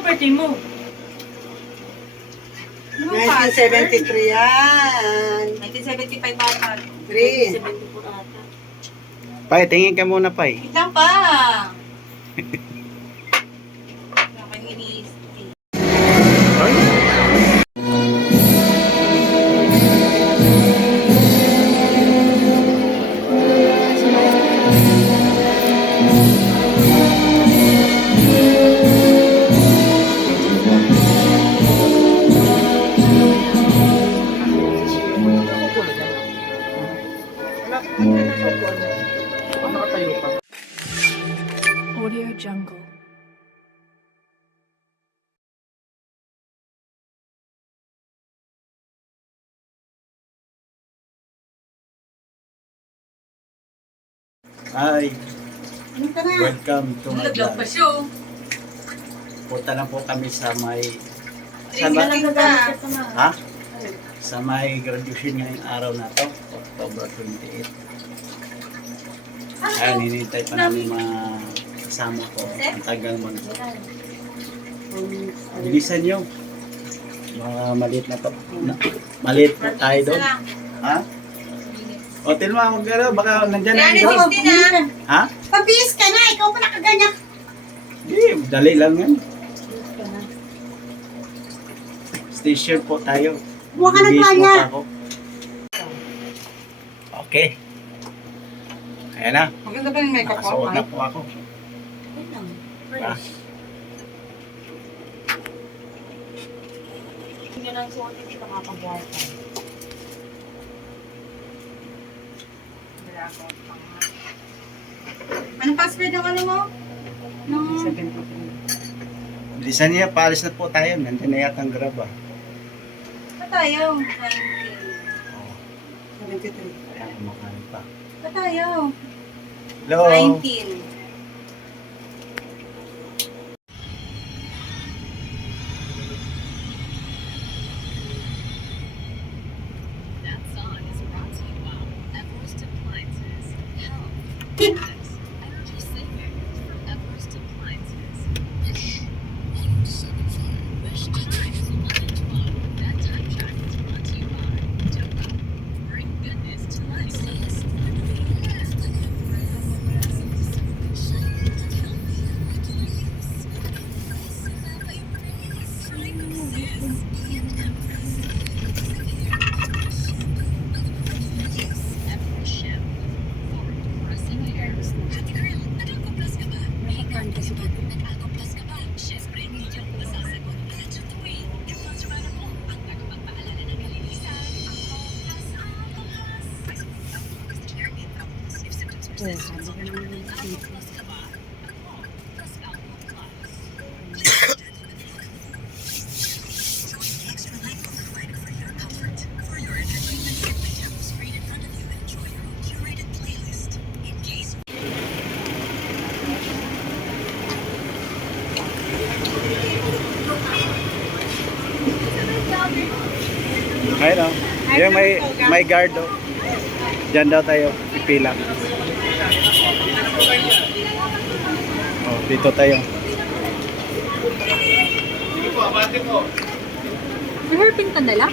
birthday mo? 1973 yan. 1975 ata. 3. 1974 ata. Pai, tingin ka muna, Pai. Wait lang pa. Nakang iniisip. Audio Jungle. Hi, Ano ka na? welcome to my Nalaglag pa vlog. siya. Punta na po kami sa may... Saan ba? Ha? Sa may graduation ngayong araw na to, October 28. Ayan, hinintay pa namin mga kasama ko. Ang tagal mo. Bilisan nyo. Mga maliit na to. Maliit po tayo doon. Ha? O, tilma, mag-ano, baka nandyan na yung doon. 360 na. Ha? Pabihis ka na, ikaw pa nakaganyak. Hindi, dali lang yan. Station po tayo. Buha ka ng Bibihis tuwalya. po pa ako. Okay. Ayan na. Maganda ba yung makeup ko? Nakasuot na po ako. Wait lang. Ah. Fresh. Hindi na lang suot, hindi ka makapag-wifi. Anong password ng ano mo? Nung... Bilisan niya, paalis na po tayo. Nandiyan na yata ang grab ah. Ba tayo? 73. Ayan, kumakain pa. Ba tayo? Hello? 19. That song is brought to you by Everest Appliances. Health, fitness, energy saving from Everest Appliances. Wish time is 11:12. That time check is brought to you by Topa. Bring goodness to life. Everest shampoo. For depressing hairs. Ate Girl, nag-alcoplas ka ba? Nag-alcoplas ka ba? Siyempre, hindi yan masasagot. Diretso to eh. Demonstrahan ako. Ang nagpapaalala ng kalinisan. Alcoplas. Alcoplas the generic name of Alcoplas. If symptoms persist, consult your doctor. Nag-alcoplas ka ba? Ako, plus Alcoplas. Extra light provided for your comfort. For your entertainment, simply tap the screen in front of you and enjoy your own curated playlist. In case Ayun o. Yung may guard o. Diyan daw tayo. Ipila. Oh, dito tayo. May hairpin ka dala?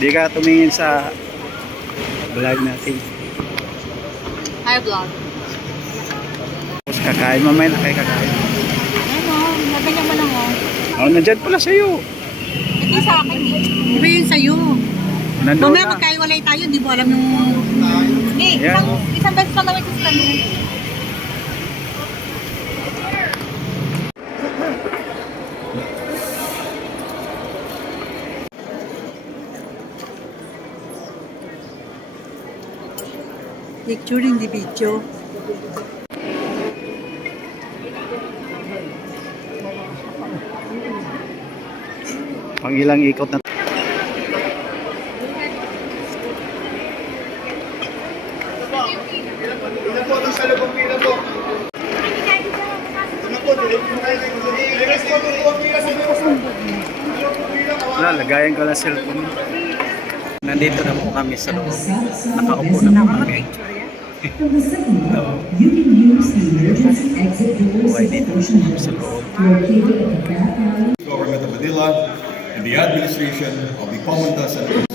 Di ka tumingin sa vlog natin. Hi, vlog. Kakain mamaya na kayo kakain. Ano, naganyan mo lang oh. Oh, nandyan pala sa'yo. Hindi sa akin eh. Di ba yun sa'yo? Nandun Mamaya na. magkaiwalay tayo, di mo alam yung... Hindi, Yan. isang beses lang naman kasi kami. Picture, hindi video. Pang ilang ikot na. Ilan po ang salubong pila po? Ano po, diretso na kayo. Diretso po, pila sa lagayan ko lang cellphone. Nandito na po kami sa loob. Nakaupo na po kami. No. Buhay dito sa loob. Government of Manila and the administration of the Pamantas and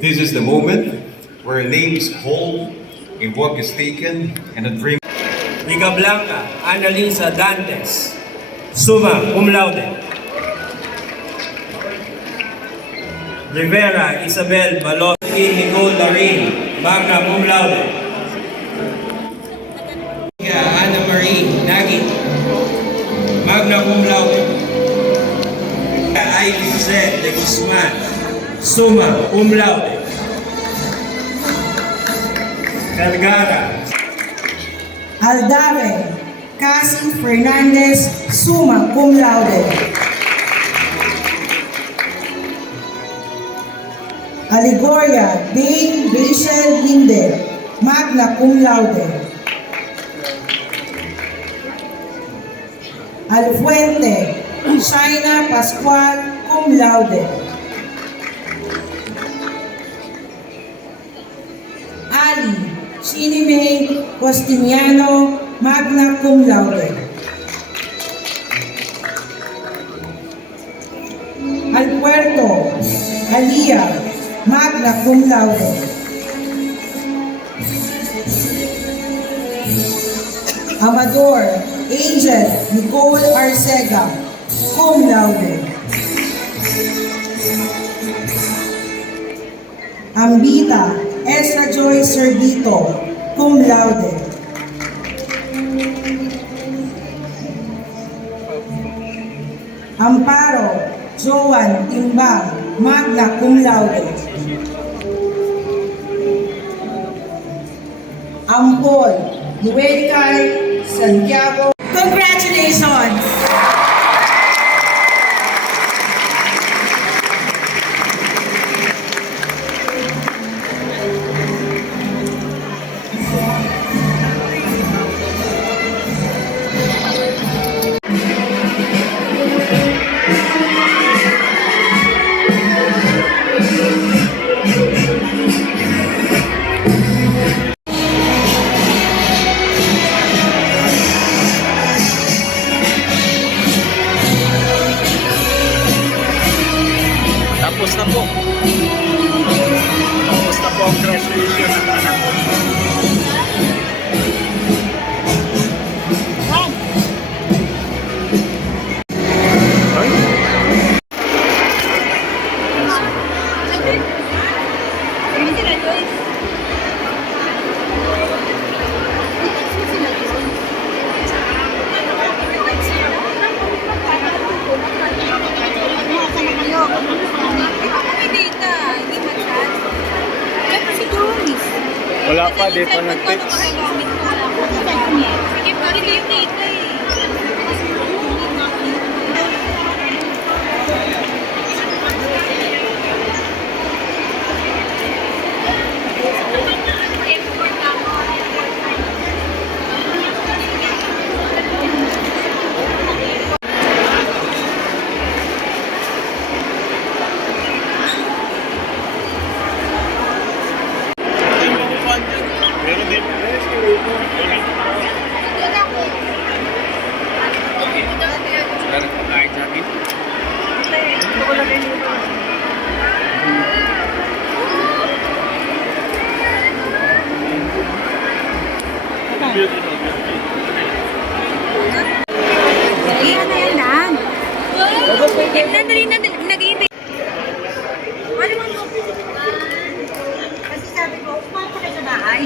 this is the moment where a name is called, a walk is taken, and a dream. Liga Blanca, Annalisa Dantes, summa cum laude. Rivera Isabel Balot, Nicole Larin, magna cum laude. Ana Marie Nagit, magna cum laude. Ivy Z. de Guzman, summa cum laude. Vergara, Aldare Cassie Fernandez, summa cum laude. Aligoria Dane Rachel Linde, magna cum laude. Alfuente Shaina Pascual, cum laude. Ali Shinimei Costiniano, magna cum laude. Alpuerto Alia, magna cum laude. Amador Angel Nicole Arcega, cum laude. Ambita Ezra Joy Servito, cum laude. Amparo Joan Timbang, magna cum laude. Ampol Luelcar Santiago. Congratulations! Tapos na po. Tapos na po ang graduation ng anak ko. Wala pa, di pa nag-text. Sige, hindi yung data eh. Pero di nag-iibig. Kasi sabi ko, pumasok kayo sa bahay.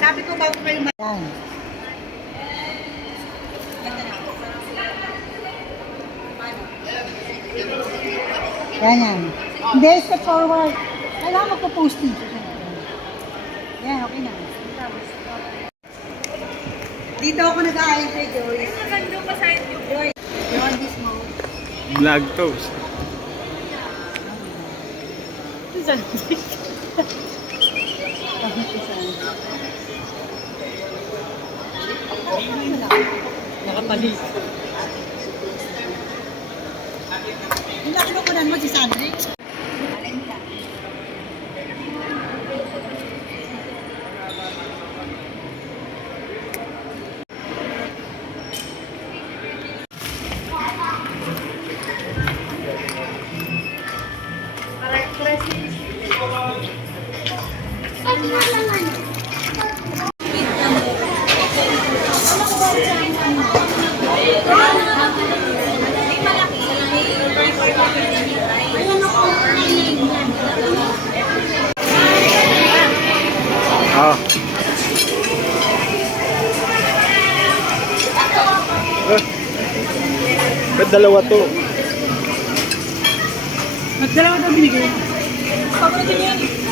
Sabi ko, bago kayo yan. Ganyan. Hindi, step forward. Kailangan magpo-post dito. Yan, okay na. Dito ako nag-aayon kay Joyce. Ay, maganda pa sa inyo. Joyce, you're on this mode. Vlog toast. Nakapalis. Hindi ako nakunan mo si Sandrick. Ah. Ba't dalawa to? Nagdalawa daw binigay. Pag-ibig niya.